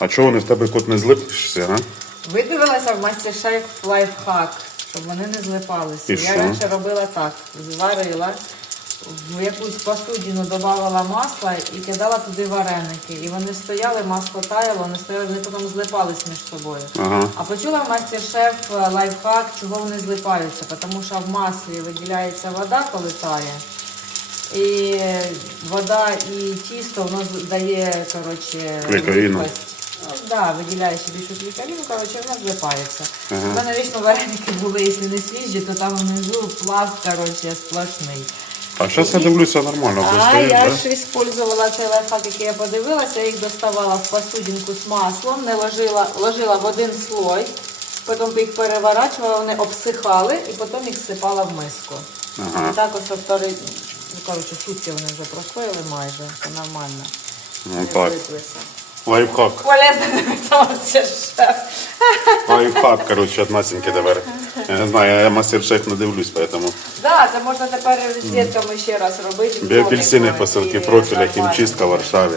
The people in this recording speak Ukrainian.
А чого вони в тебе кот не злипшся, а? Видивилася в мастер-шеф лайфхак, щоб вони не злипалися. І Я що? раніше робила так: зварила, в якусь посудину додавала масла і кидала туди вареники. І вони стояли, масло таяло, вони стояли, вони потім злипались між собою. Ага. А почула в мастер-шеф лайфхак, чого вони злипаються, тому що в маслі виділяється вода, коли тає. І вода і тісто воно дає коротше, Клейковину. липкость. Да, виділяє ще більшу клейковину, коротше, воно злипається. Ага. У мене вічно вареники були, якщо не свіжі, то там внизу пласт коротше, сплошний. А зараз я дивлюся нормально, А стоїть, я да? ж використовувала цей лайфхак, який я подивилася, я їх доставала в посудинку з маслом, не ложила, ложила в один слой, потім їх переворачувала, вони обсихали і потім їх всипала в миску. Ага. І так ось вторий, ну коротше, сутки вони вже простояли майже, це нормально. Ну так. злиплися. Лайфхак. Полезно дивитися шеф. Лайфхак, коротше, від Насіньки тепер. Я не знаю, я мастер-шеф не дивлюсь, поэтому. Да, це можна тепер з дітками ще раз робити. Біоапельсини, Домик посилки профіля, хімчистка в Варшаві.